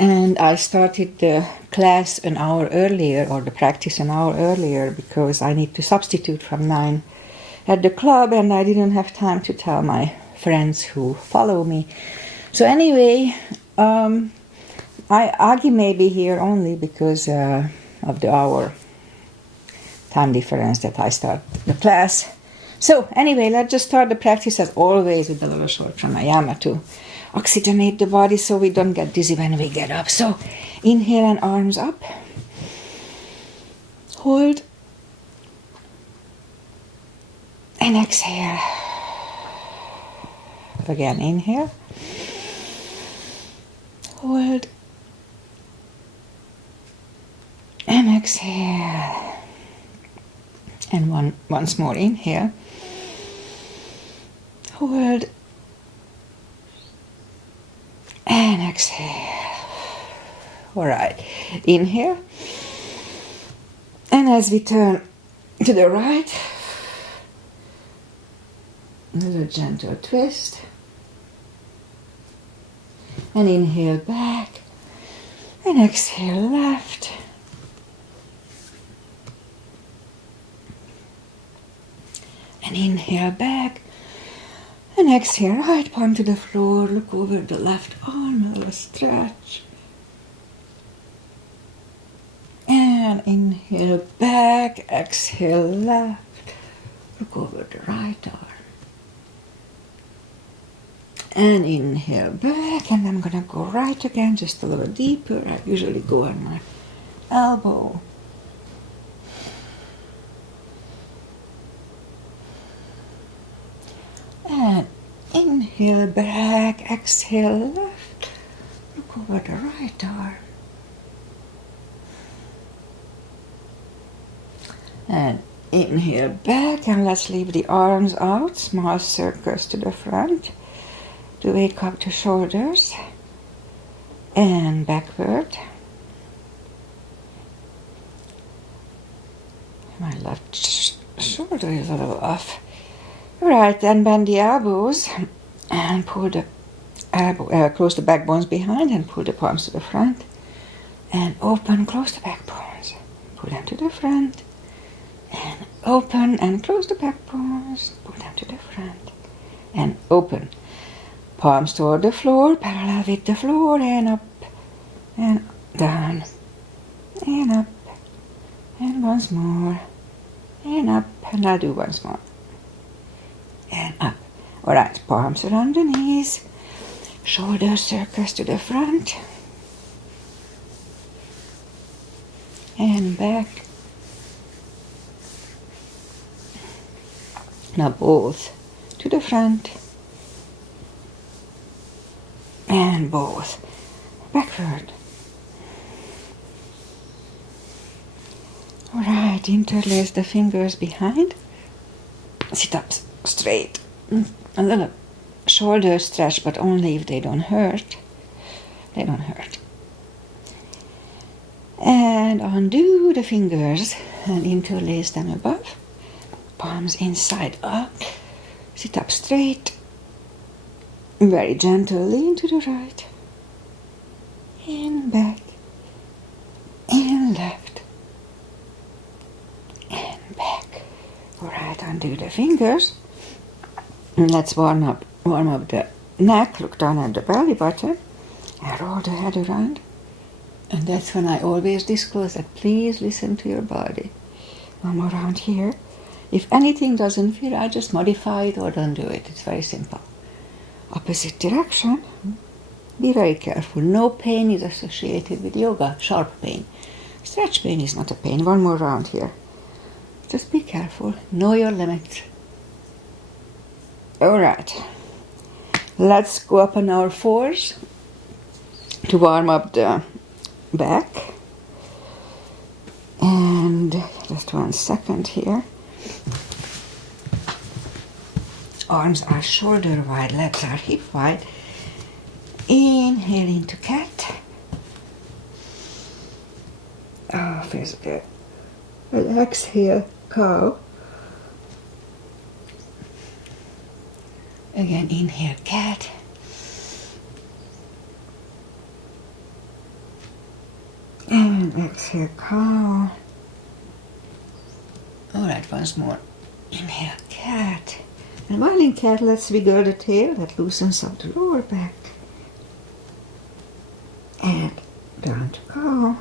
And I started the class an hour earlier, or the practice an hour earlier, because I need to substitute from 9 at the club, and I didn't have time to tell my friends who follow me. So anyway, Agi may be here only because of the hour time difference that I start the class. So anyway, let's just start the practice as always with a little short pranayama to oxygenate the body so we don't get dizzy when we get up. So inhale and arms up. Hold. And exhale. Again, inhale. Hold. And exhale. And once more, inhale. Hold. And exhale. All right. Inhale. And as we turn to the right, a little gentle twist. And inhale back. And exhale left. And inhale back. And exhale, right palm to the floor. Look over the left arm, a little stretch. And inhale back, exhale left. Look over the right arm. And inhale back, and I'm gonna go right again, just a little deeper. I usually go on my elbow. And inhale back, exhale left. Look over the right arm. And inhale back, and let's leave the arms out, small circles to the front to wake up the shoulders. And backward. My left shoulder is a little off. Right, then bend the elbows and pull the close the back bones behind and pull the palms to the front. And open, close the back bones. Pull them to the front. And open and close the back bones. Pull them to the front. And open. Palms toward the floor, parallel with the floor, and up and down. And up. And once more. And up. And I'll do once more. And up. All right, palms around the knees, shoulder circles to the front, and back. Now both to the front, and both backward. All right, interlace the fingers behind, sit up straight, a little shoulder stretch, but only if they don't hurt. They don't hurt. And undo the fingers and interlace them above. Palms inside up. Sit up straight. Very gentle, lean to the right. And back. And left. And back. All right, undo the fingers. Let's warm up the neck, look down at the belly button, and roll the head around. And that's when I always disclose that please listen to your body. One more round here. If anything doesn't feel, I just modify it or don't do it. It's very simple. Opposite direction. Be very careful. No pain is associated with yoga, sharp pain. Stretch pain is not a pain. One more round here. Just be careful. Know your limits. All right, let's go up on our fours to warm up the back. And just 1 second here. Arms are shoulder wide, legs are hip wide. Inhale into cat. Oh, feels good. And exhale, cow. Again, inhale, cat. And exhale, cow. Alright, once more. Inhale, cat. And while in cat, let's wiggle the tail. That loosens up the lower back. And down to cow.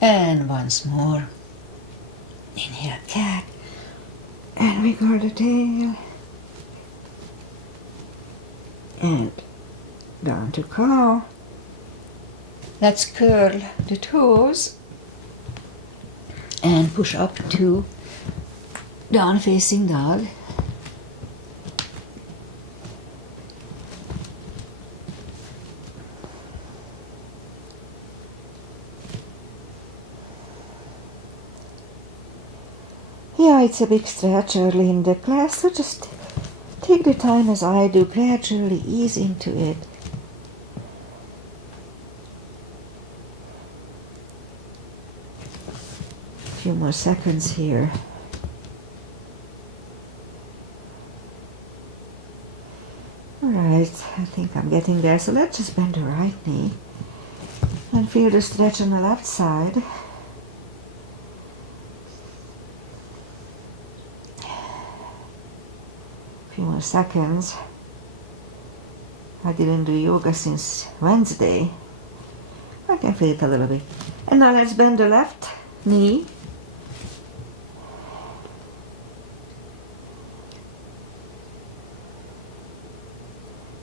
And once more. Inhale, cat. And wiggle the tail. And down to cow. Let's curl the toes and push up to down facing dog. Yeah, it's a big stretch early in the class, so just take the time as I do, gradually ease into it. A few more seconds here. Alright, I think I'm getting there, so let's just bend the right knee and feel the stretch on the left side. A few more seconds. I didn't do yoga since Wednesday. I can feel it a little bit. And now let's bend the left knee.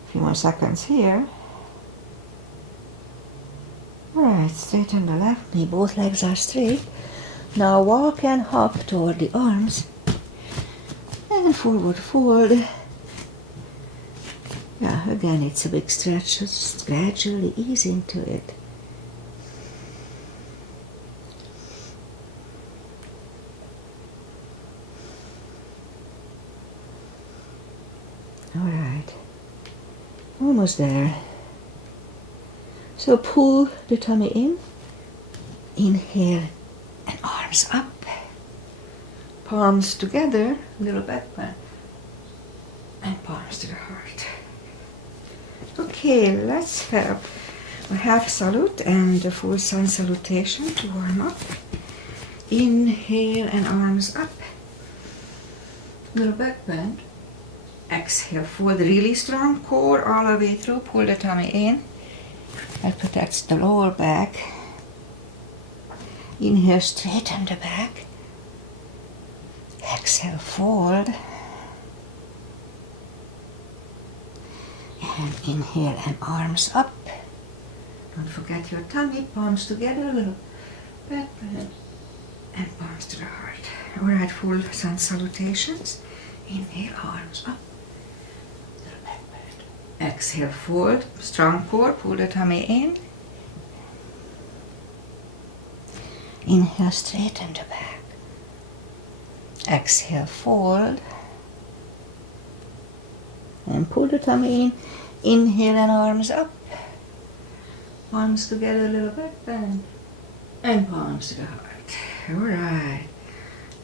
A few more seconds here. Alright, straighten the left knee. Both legs are straight. Now walk and hop toward the arms. And forward fold. Yeah, again, it's a big stretch. Just gradually ease into it. Alright, almost there. So pull the tummy in, inhale, and arms up. Palms together, little back bend, and palms to the heart. Okay, let's have a half salute and a full sun salutation to warm up. Inhale and arms up. Little back bend. Exhale, fold really strong core all the way through. Pull the tummy in. That protects the lower back. Inhale, straighten the back. Exhale, fold. And inhale and arms up. Don't forget your tummy, palms together, a little back bend, and palms to the heart. Alright, full sun salutations. Inhale, arms up. Little back bend. Exhale, fold, strong core, pull the tummy in. Inhale, straighten the back. Exhale, fold. And pull the tummy in. Inhale and arms up. Palms together, a little back bend. And palms to the heart. Alright.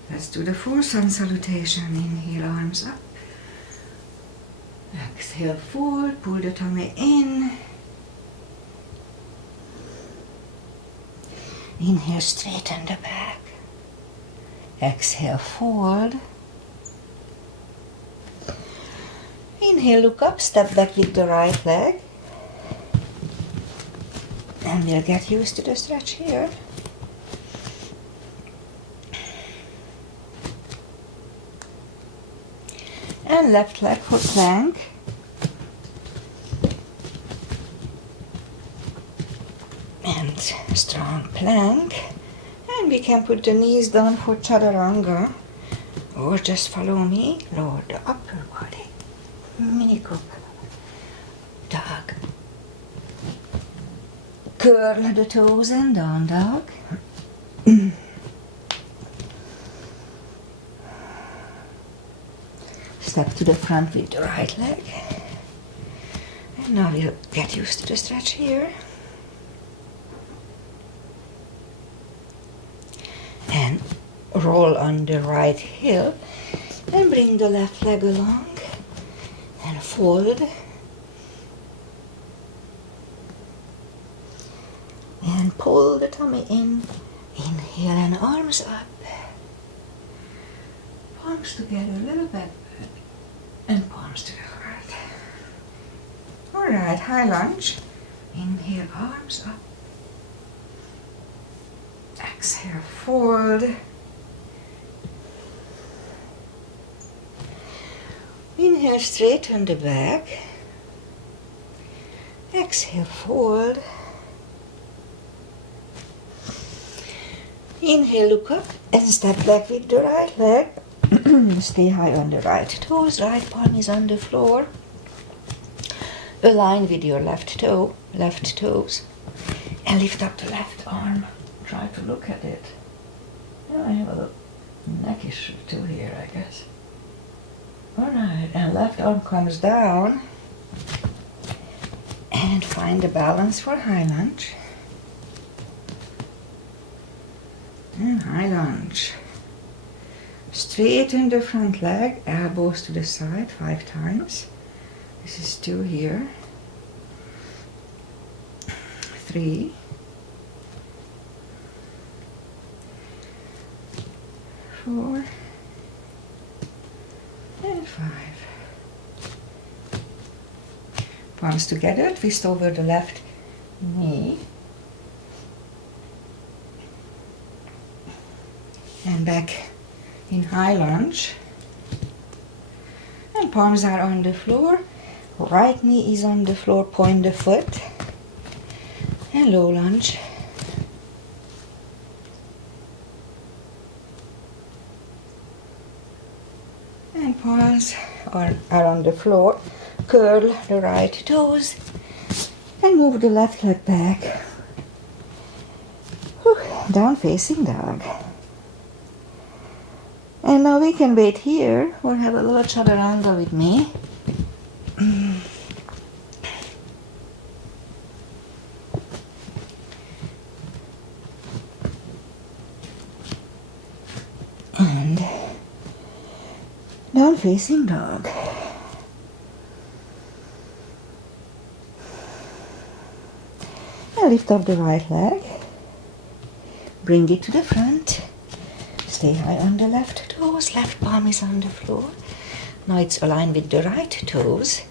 Let's do the full sun salutation. Inhale, arms up. Exhale, fold. Pull the tummy in. Inhale, straighten the back. Exhale, fold. Inhale, look up, step back with the right leg. And we'll get used to the stretch here. And left leg for plank. And strong plank. And we can put the knees down for chaturanga. Or just follow me, lower the upper body. Mini cobra. Dog. Curl the toes and down dog. Step to the front with the right leg. And now we'll get used to the stretch here. And roll on the right heel. And bring the left leg along. And fold. And and pull the tummy in. Inhale and arms up. Palms together, little bit, and palms to the heart. Alright, high lunge. Inhale, arms up. Exhale, fold. Inhale, straighten the back. Exhale, fold. Inhale, look up and step back with the right leg. Stay high on the right toes. Right palm is on the floor. Align with your left toes. And lift up the left arm. Try to look at it. Yeah, I have a neck issue too here, I guess. Alright, and left arm comes down. And find the balance for high lunge. And high lunge. Straighten the front leg, elbows to the side 5 times. This is 2 here. 3. 4. And 5. Palms together, twist over the left knee. And back in high lunge. And palms are on the floor. Right knee is on the floor, point the foot. And low lunge. And palms are on the floor. Curl the right toes. And move the left leg back. Whew, down facing dog. And now we can wait here or have a little chaturanga with me. And down facing dog. And lift up the right leg. Bring it to the front. Stay high on the left toes, left palm is on the floor. Now it's aligned with the right toes,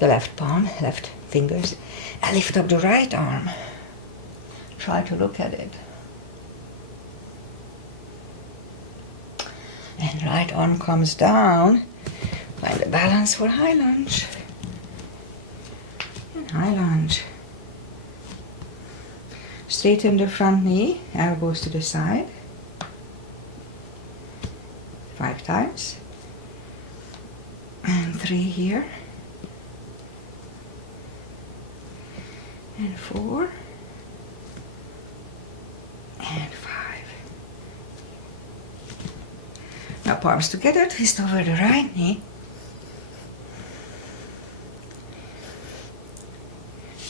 the left palm, left fingers. And lift up the right arm. Try to look at it. And right arm comes down. Find the balance for high lunge. And high lunge. Straighten the front knee, elbows to the side. 5 times. And 3 here. And 4. And 5. Now palms together, twist over the right knee.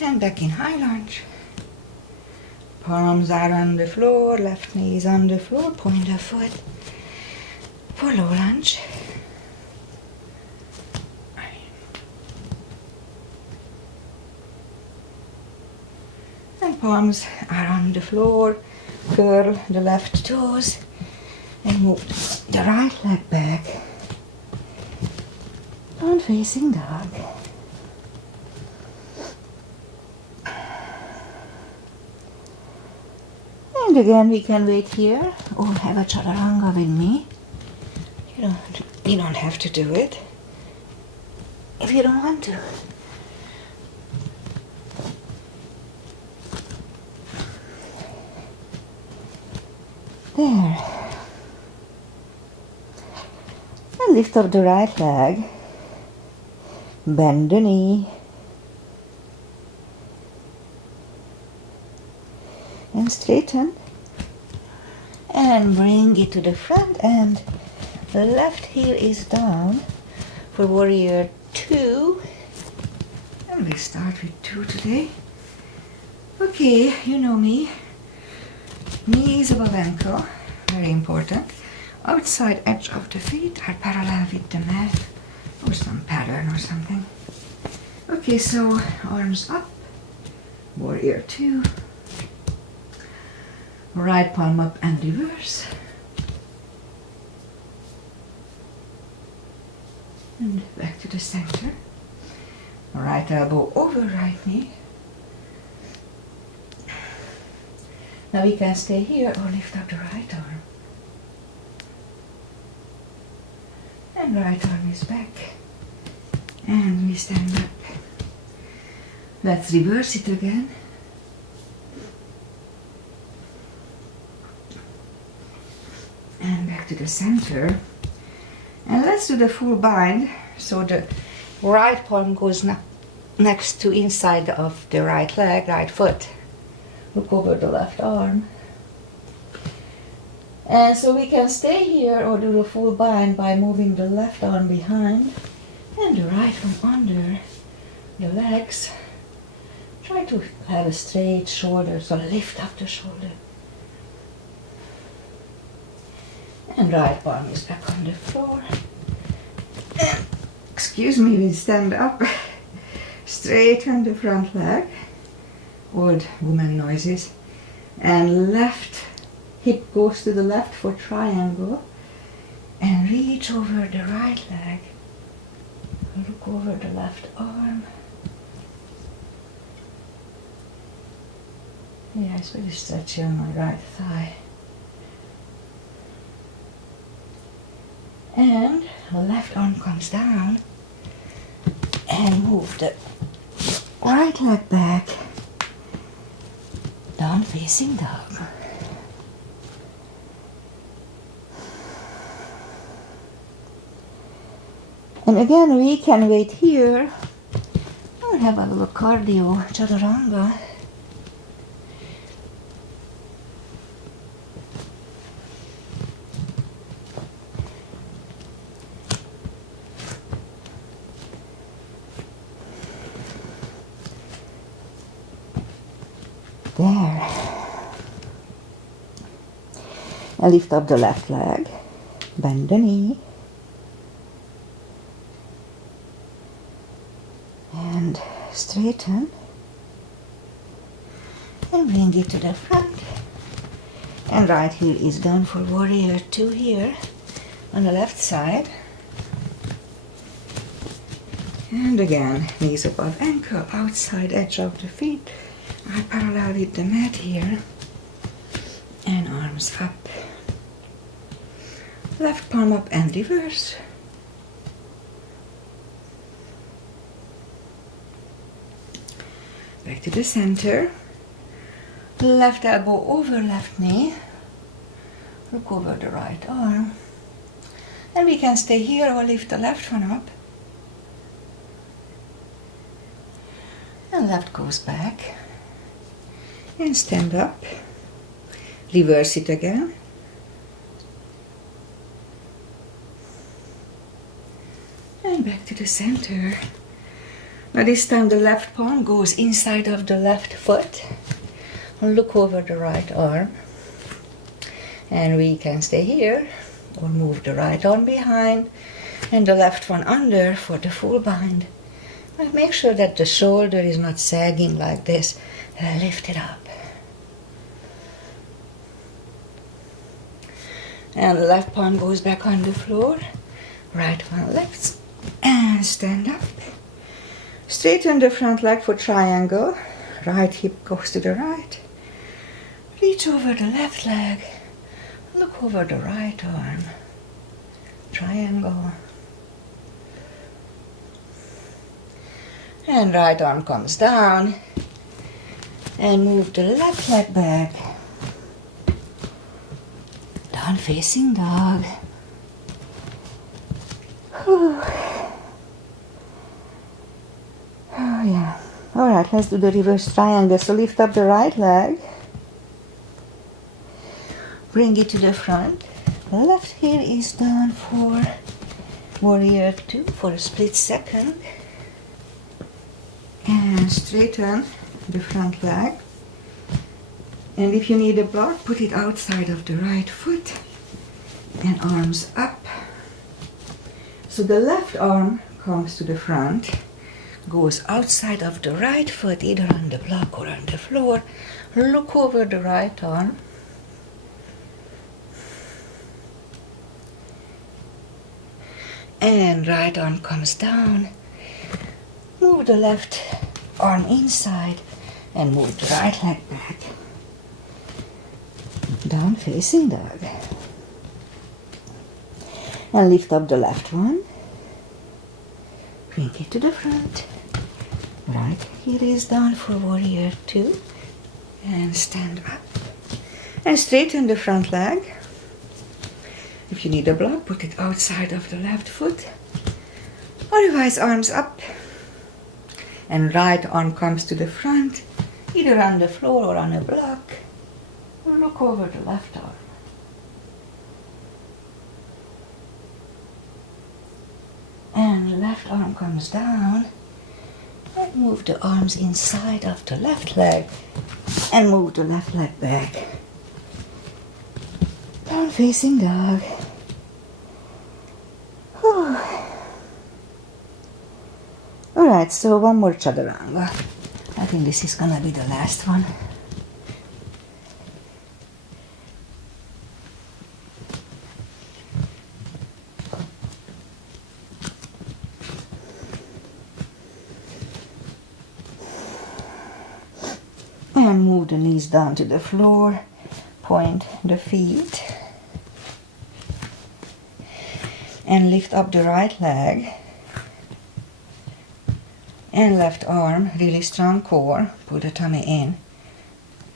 And back in high lunge. Palms are on the floor, left knee is on the floor, point the foot. For low lunge. And palms are on the floor. Curl the left toes and move the right leg back. Down facing dog. And again we can wait here or have a chaturanga with me. You don't have to do it if you don't want to. There. And lift up the right leg. Bend the knee. And straighten. And bring it to the front and the left heel is down for warrior 2. And we start with 2 today. Okay, you know me. Knees above ankle, very important. Outside edge of the feet are parallel with the mat or some pattern or something. Okay, so arms up, warrior 2. Right palm up and reverse. And back to the center. Right elbow over right knee. Now we can stay here or lift up the right arm. And right arm is back. And we stand up. Let's reverse it again. And back to the center. And let's do the full bind. So the right palm goes next to inside of the right leg, right foot. Look over the left arm. And so we can stay here or do the full bind by moving the left arm behind and the right one under the legs. Try to have a straight shoulder, so lift up the shoulder. And right palm is back on the floor. And, excuse me, we stand up. Straighten the front leg. Old woman noises. And left hip goes to the left for triangle. And reach over the right leg. Look over the left arm. Yeah, it's really stretchy on my right thigh. And the left arm comes down and move the right leg back, down facing dog. And again, we can wait here or have a little cardio, chaturanga. There. And lift up the left leg, bend the knee, and straighten, and bring it to the front. And right heel is down for warrior 2 here, on the left side. And again, knees above ankle, outside edge of the feet. I parallel with the mat here, and arms up. Left palm up and reverse. Back to the center. Left elbow over left knee. Look over the right arm. And we can stay here or lift the left one up. And left goes back. And stand up. Reverse it again. And back to the center. Now this time the left palm goes inside of the left foot. And look over the right arm. And we can stay here or move the right arm behind and the left one under for the full bind. But make sure that the shoulder is not sagging like this. Lift it up. And the left palm goes back on the floor. Right one lifts and stand up. Straighten the front leg for triangle. Right hip goes to the right. Reach over the left leg. Look over the right arm. Triangle. And right arm comes down. And move the left leg back. Down facing dog. Whew. Oh yeah. Alright, let's do the reverse triangle. So lift up the right leg. Bring it to the front. The left heel is down for warrior 2 for a split second. And straighten the front leg. And if you need a block, put it outside of the right foot. And arms up. So the left arm comes to the front, goes outside of the right foot, either on the block or on the floor. Look over the right arm. And right arm comes down. Move the left arm inside and move the right leg back. Down facing dog. And lift up the left one. Bring it to the front. Right here is down for warrior 2. And stand up. And straighten the front leg. If you need a block, put it outside of the left foot. Otherwise, arms up. And right arm comes to the front, either on the floor or on a block. And look over the left arm. And left arm comes down. And move the arms inside of the left leg. And move the left leg back. Down facing dog. Whew. Alright, so one more chaturanga. I think this is gonna be the last one. And move the knees down to the floor. Point the feet. And lift up the right leg. And left arm, really strong core. Pull the tummy in.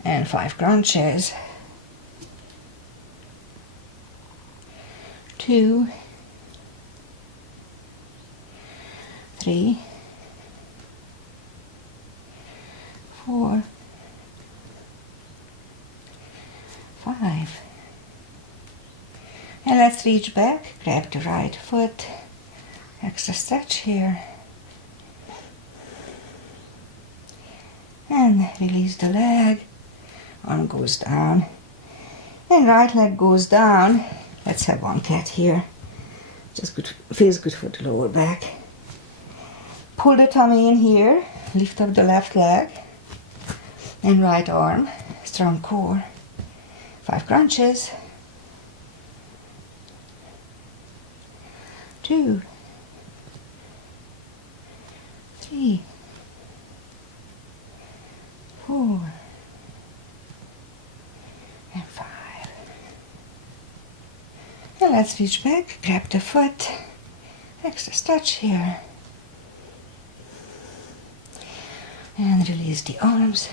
And 5 crunches. 2, 3, 4, 5. And let's reach back, grab the right foot. Extra stretch here. And release the leg. Arm goes down. And right leg goes down. Let's have one cat here. Just good, feels good for the lower back. Pull the tummy in here. Lift up the left leg. And right arm. Strong core. 5 crunches. 2, 3, 4, and 5. And let's reach back, grab the foot, extra stretch here. And release the arms.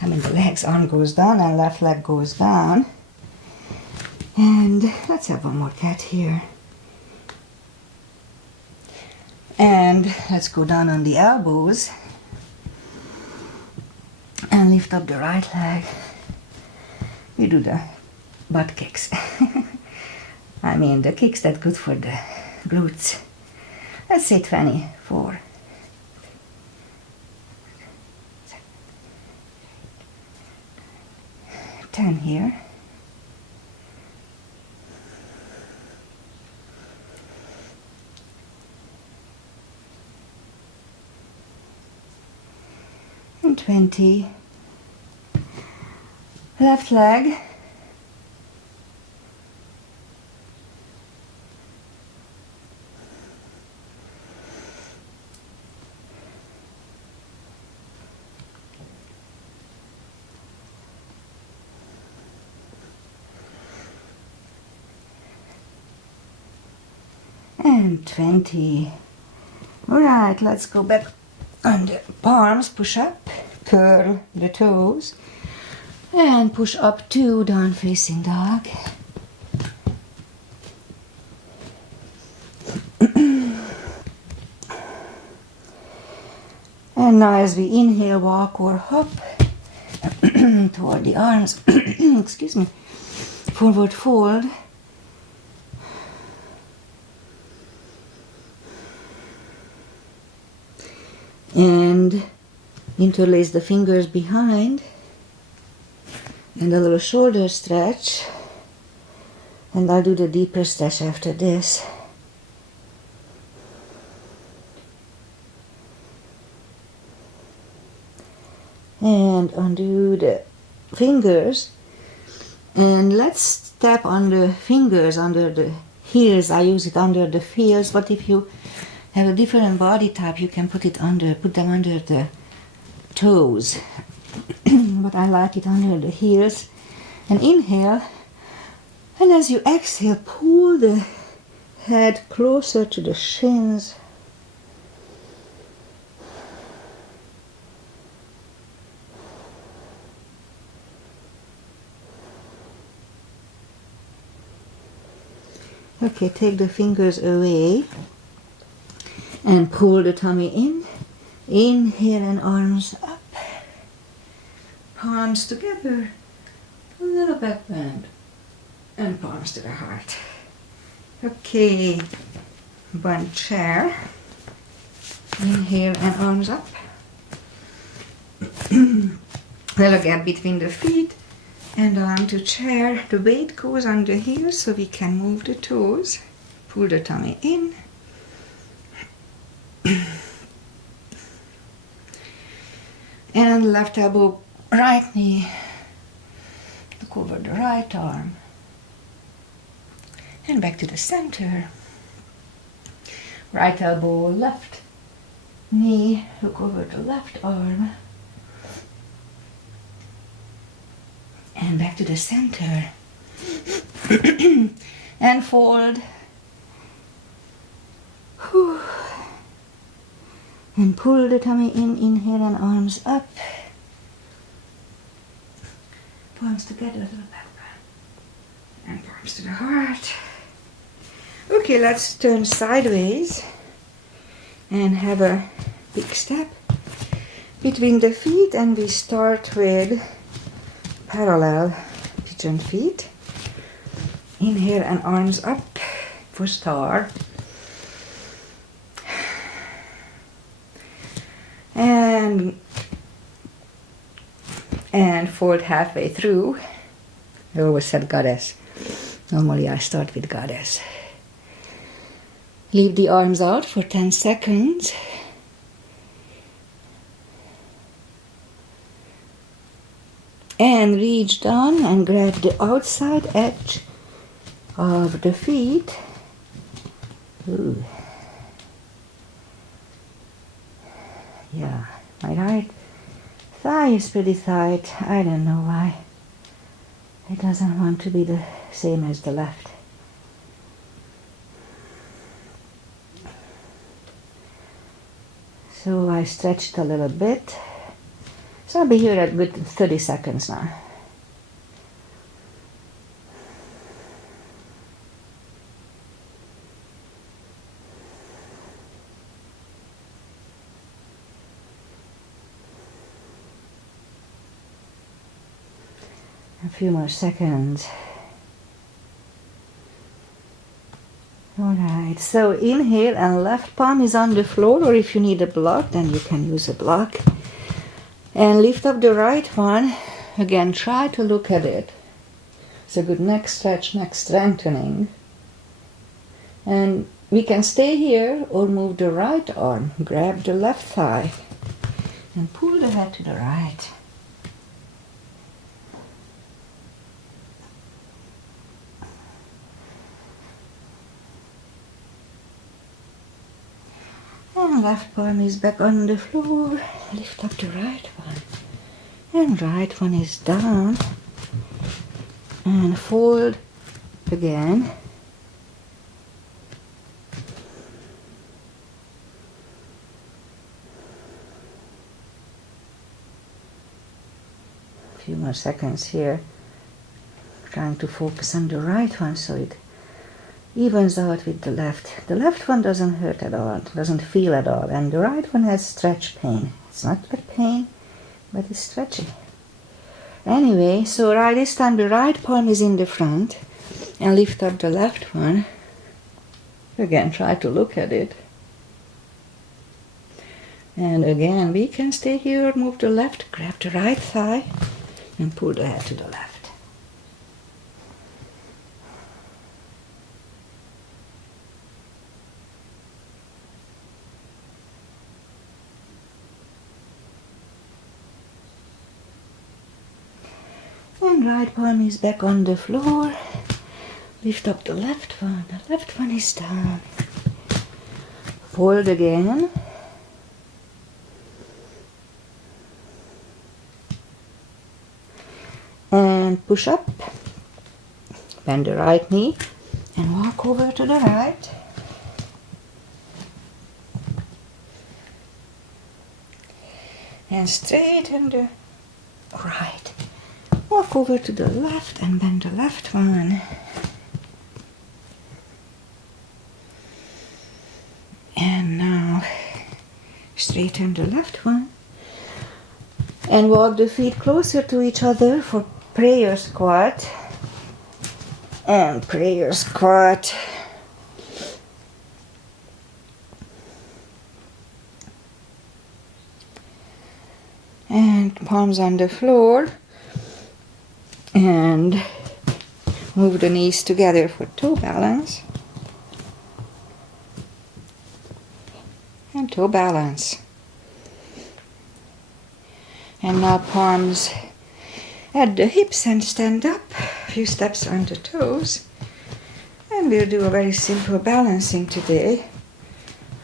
The legs, arm goes down and left leg goes down. And let's have one more cat here. And let's go down on the elbows. And lift up the right leg. We do the butt kicks. The kicks that good for the glutes. Let's say 24. 10 here. And 20. Left leg. And 20. All right, let's go back on the palms, push up, curl the toes, and push up 2, down facing dog. And now as we inhale, walk or hop toward the arms, excuse me, forward fold. And interlace the fingers behind, and a little shoulder stretch, and I'll do the deeper stretch after this. And undo the fingers, and let's tap on the fingers under the heels. I use it under the heels, but if you have a different body type, you can put them under the toes. But I like it under the heels. And inhale, and as you exhale, pull the head closer to the shins. Okay, take the fingers away and pull the tummy in. Inhale and arms up. Palms together. A little back bend. And palms to the heart. Okay, one chair. Inhale and arms up. Little gap between the feet. And on to chair. The weight goes on the heels so we can move the toes. Pull the tummy in. And left elbow, right knee. Look over the right arm. And back to the center. Right elbow, left knee. Look over the left arm. And back to the center. And fold. Whew. And pull the tummy in. Inhale and arms up. Palms together, little back bend. And palms to the heart. Okay, let's turn sideways and have a big step between the feet, and we start with parallel pigeon feet. Inhale and arms up for star. And fold halfway through. I always said goddess. Normally I start with goddess. Leave the arms out for 10 seconds. And reach down and grab the outside edge of the feet. Ooh. Yeah, my right thigh is pretty tight. I don't know why. It doesn't want to be the same as the left. So I stretched a little bit. So I'll be here at good 30 seconds now. A few more seconds. Alright, so inhale and left palm is on the floor, or if you need a block, then you can use a block. And lift up the right one. Again, try to look at it. It's a good neck stretch, neck strengthening. And we can stay here or move the right arm. Grab the left thigh and pull the head to the right. And left palm is back on the floor. Lift up the right one. And right one is down. And fold again. A few more seconds here. Trying to focus on the right one so it evens out with the left. The left one doesn't hurt at all, doesn't feel at all, and the right one has stretch pain. It's not that pain, but it's stretchy. Anyway, so this time the right palm is in the front, and lift up the left one. Again, try to look at it. And again, we can stay here, move the left, grab the right thigh, and pull the head to the left. And right palm is back on the floor. Lift up the left one. The left one is down. Fold again. And push up. Bend the right knee and walk over to the right. And straighten the right. Walk over to the left and bend the left one. And now straighten the left one. And walk the feet closer to each other for prayer squat. And prayer squat. And palms on the floor. And move the knees together for toe balance. And toe balance. And now palms at the hips and stand up. A few steps on the toes. And we'll do a very simple balancing today.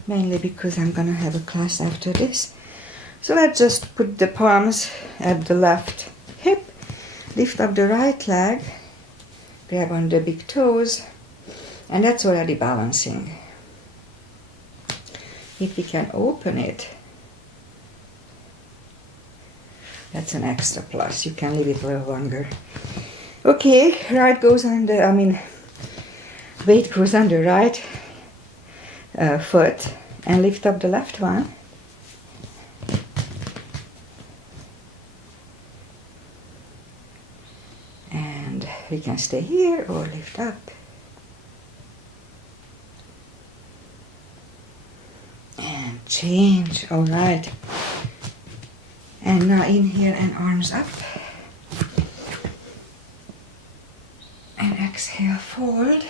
Mainly because I'm going to have a class after this. So let's just put the palms at the left hip. Lift up the right leg. Grab on the big toes. And that's already balancing. If we can open it, that's an extra plus. You can leave it a little longer. Okay, right goes on the, weight goes on the right foot. And lift up the left one. And we can stay here or lift up. And change, all right. And now inhale and arms up. And exhale, fold.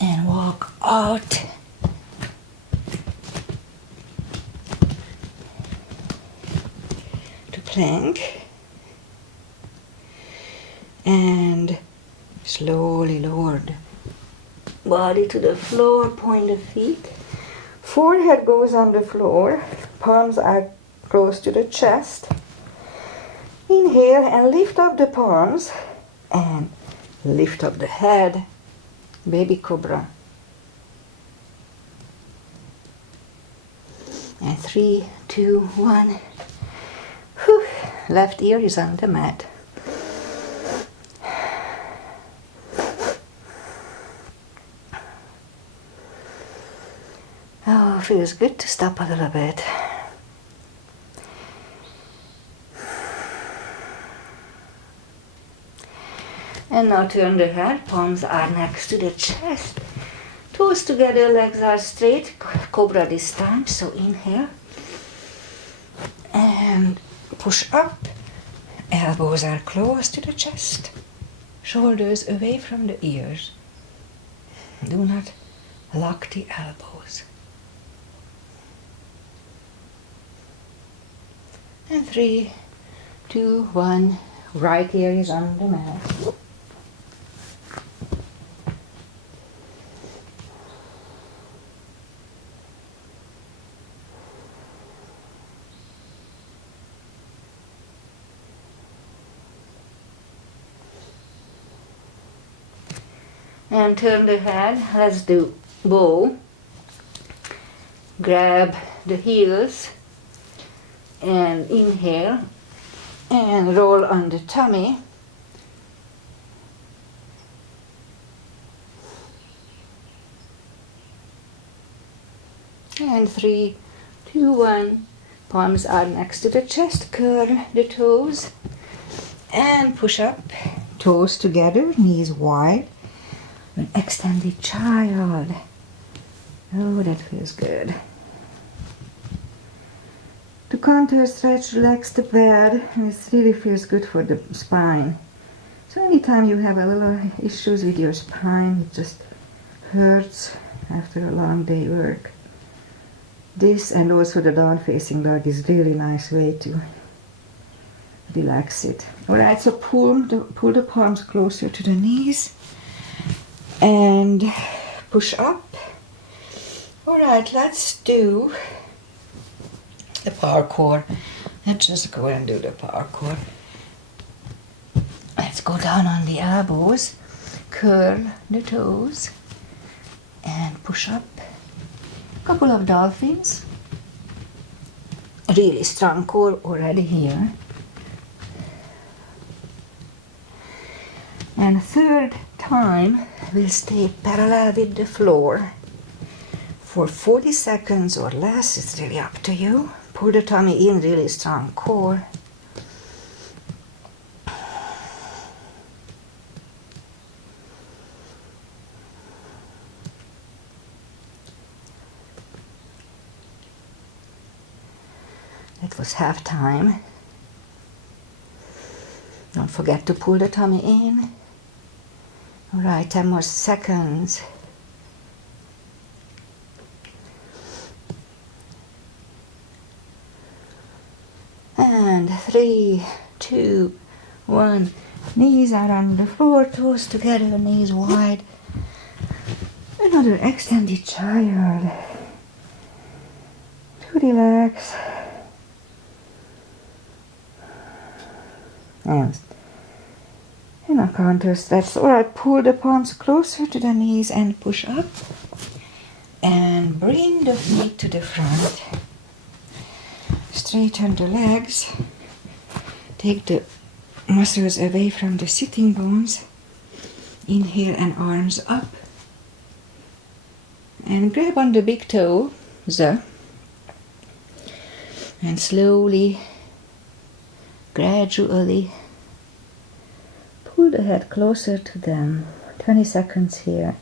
And walk out. To plank. And slowly lower the body to the floor, point the feet. Forehead goes on the floor. Palms are close to the chest. Inhale and lift up the palms and lift up the head. Baby cobra. And 3, 2, 1. Whew. Left ear is on the mat. Oh, feels good to stop a little bit. And now turn the head, palms are next to the chest. Toes together, legs are straight, cobra this time, so inhale. And push up, elbows are close to the chest. Shoulders away from the ears. Do not lock the elbows. And 3, 2, 1, right ear is on the mat. And turn the head, let's do bow. Grab the heels and inhale and roll on the tummy. And 3, 2, 1, palms are next to the chest, curl the toes and push up, toes together, knees wide, an extended child. Oh, that feels good. To counter stretch, relax the bed, and it really feels good for the spine. So anytime you have a little issues with your spine, it just hurts after a long day work. This and also the down facing dog is really nice way to relax it. Alright, so pull the palms closer to the knees and push up. Alright, let's do the parkour. Let's just go and do the parkour. Let's go down on the elbows, curl the toes, and push up. Couple of dolphins. Really strong core already here. And third time, we'll stay parallel with the floor for 40 seconds or less. It's really up to you. Pull the tummy in, really strong core. It was half time. Don't forget to pull the tummy in. Alright, 10 more seconds. And 3, 2, 1. Knees are on the floor, toes together, knees wide. Another extended child. To relax. And a counter stretch. Alright, pull the palms closer to the knees and push up. And bring the feet to the front. Straighten the legs. Take the muscles away from the sitting bones. Inhale and arms up. And grab on the big toe. And slowly, gradually, pull the head closer to them. 20 seconds here.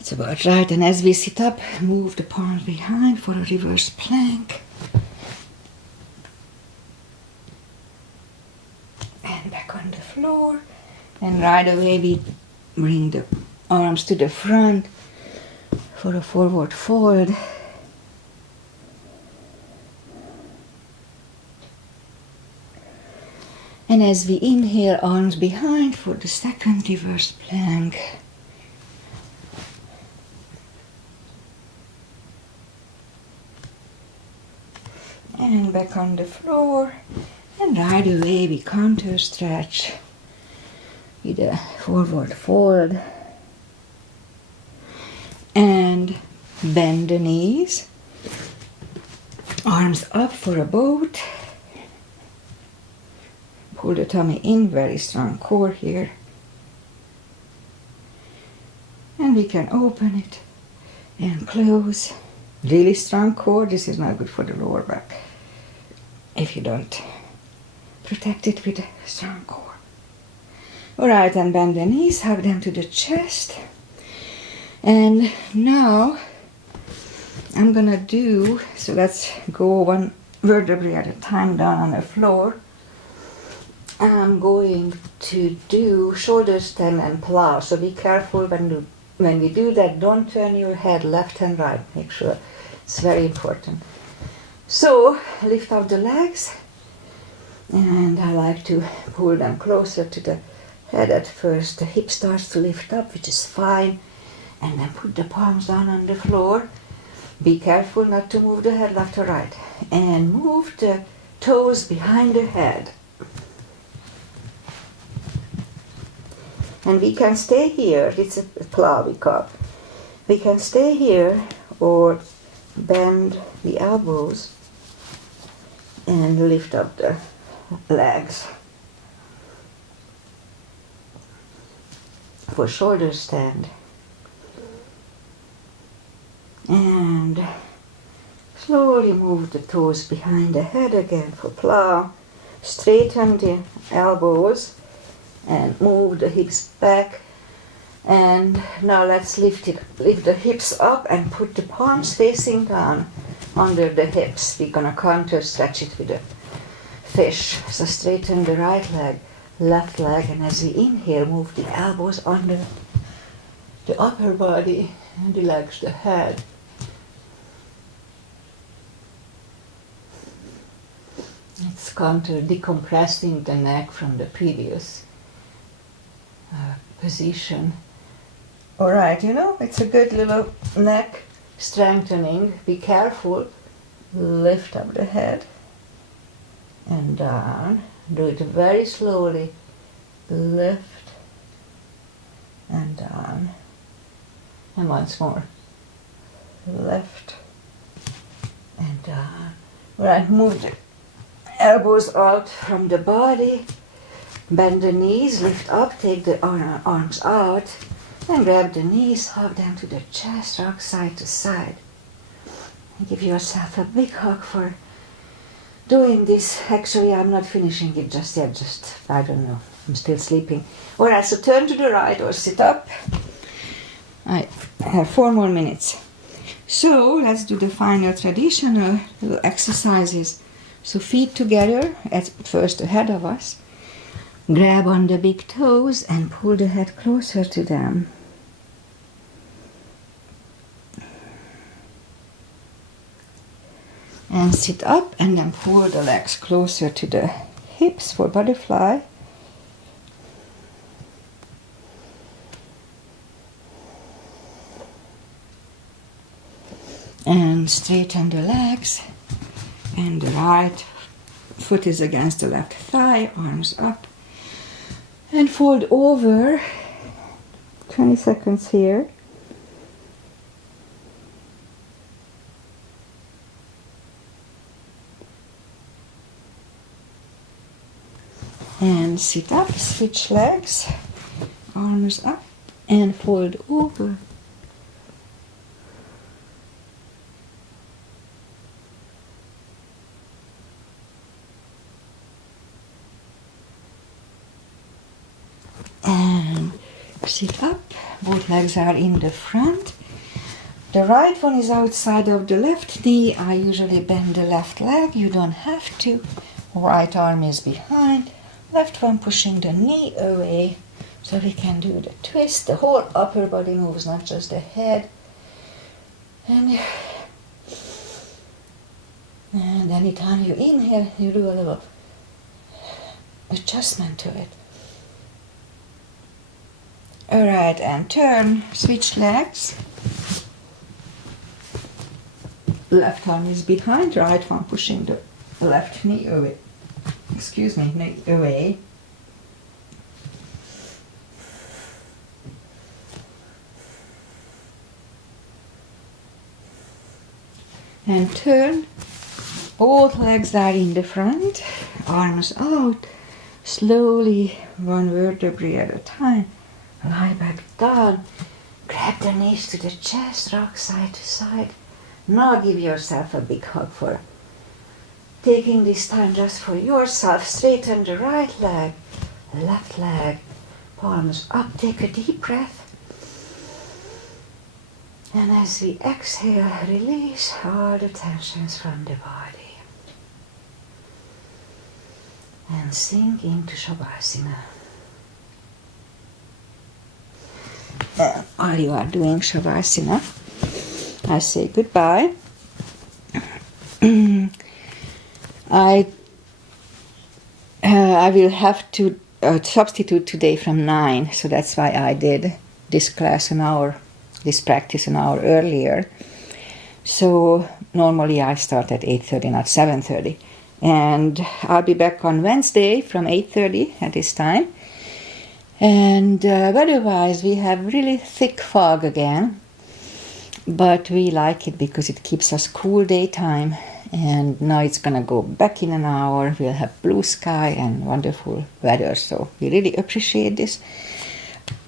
It's about right, and as we sit up, move the palms behind for a reverse plank. And back on the floor. And right away we bring the arms to the front for a forward fold. And as we inhale, arms behind for the second reverse plank. And back on the floor. And right away we counter stretch with a forward fold. And bend the knees. Arms up for a boat. Pull the tummy in, very strong core here. And we can open it and close. Really strong core. This is not good for the lower back if you don't protect it with a strong core. Alright, and bend the knees, hug them to the chest. And now I'm gonna do, so let's go one vertebrae at a time down on the floor. I'm going to do shoulder stand and plow. So be careful when we do that. Don't turn your head left and right. Make sure. It's very important. So lift up the legs. And I like to pull them closer to the head at first. The hip starts to lift up, which is fine. And then put the palms down on the floor. Be careful not to move the head left or right. And move the toes behind the head. And we can stay here. It's a plow we call. We can stay here or bend the elbows and lift up the legs. For shoulder stand. And slowly move the toes behind the head again for plow. Straighten the elbows and move the hips back. And now let's lift the hips up and put the palms facing down under the hips. We're gonna counter stretch it with a fish. So straighten the right leg, left leg, and as we inhale, move the elbows under the upper body and relax the head. It's counter decompressing the neck from the previous position. Alright, it's a good little neck strengthening. Be careful. Lift up the head and down. Do it very slowly. Lift and down. And once more. Lift and down. Right, move the elbows out from the body. Bend the knees, lift up, take the arms out. And grab the knees, hug them to the chest, rock side to side. And give yourself a big hug for doing this. Actually, I'm not finishing it just yet, I don't know, I'm still sleeping. Alright, so turn to the right or sit up. I have 4 more minutes. So, let's do the final traditional little exercises. So, feet together, at first ahead of us. Grab on the big toes and pull the head closer to them. And sit up and then pull the legs closer to the hips for butterfly. And straighten the legs. And the right foot is against the left thigh, arms up. And fold over. 20 seconds here. And sit up, switch legs, arms up, and fold over. And sit up, both legs are in the front. The right one is outside of the left knee. I usually bend the left leg, you don't have to. Right arm is behind. Left one pushing the knee away so we can do the twist. The whole upper body moves, not just the head. And anytime you inhale, you do a little adjustment to it. Alright, and turn, switch legs. Left arm is behind, right one pushing the left knee away. Knee away. And turn. Both legs are in the front, arms out. Slowly, one vertebrae at a time. Lie back down. Grab the knees to the chest, rock side to side. Now give yourself a big hug for taking this time just for yourself. Straighten the right leg, left leg, palms up. Take a deep breath. And as we exhale, release all the tensions from the body. And sink into Shavasana. While you are doing Shavasana, I say goodbye. I will have to substitute today from 9, so that's why I did this practice an hour earlier. So normally I start at 8:30, not 7:30. And I'll be back on Wednesday from 8:30 at this time. And otherwise we have really thick fog again. But we like it because it keeps us cool daytime. And now it's gonna go back in an hour. We'll have blue sky and wonderful weather. So we really appreciate this.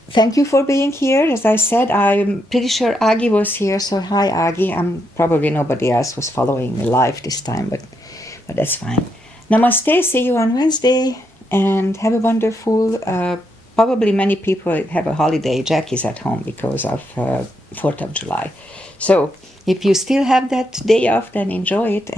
Thank you for being here. As I said, I'm pretty sure Agi was here. So hi Agi. Probably nobody else was following me live this time, but that's fine. Namaste. See you on Wednesday. And have a wonderful, probably many people have a holiday. Jackie's at home because of 4th of July. So if you still have that day off, then enjoy it.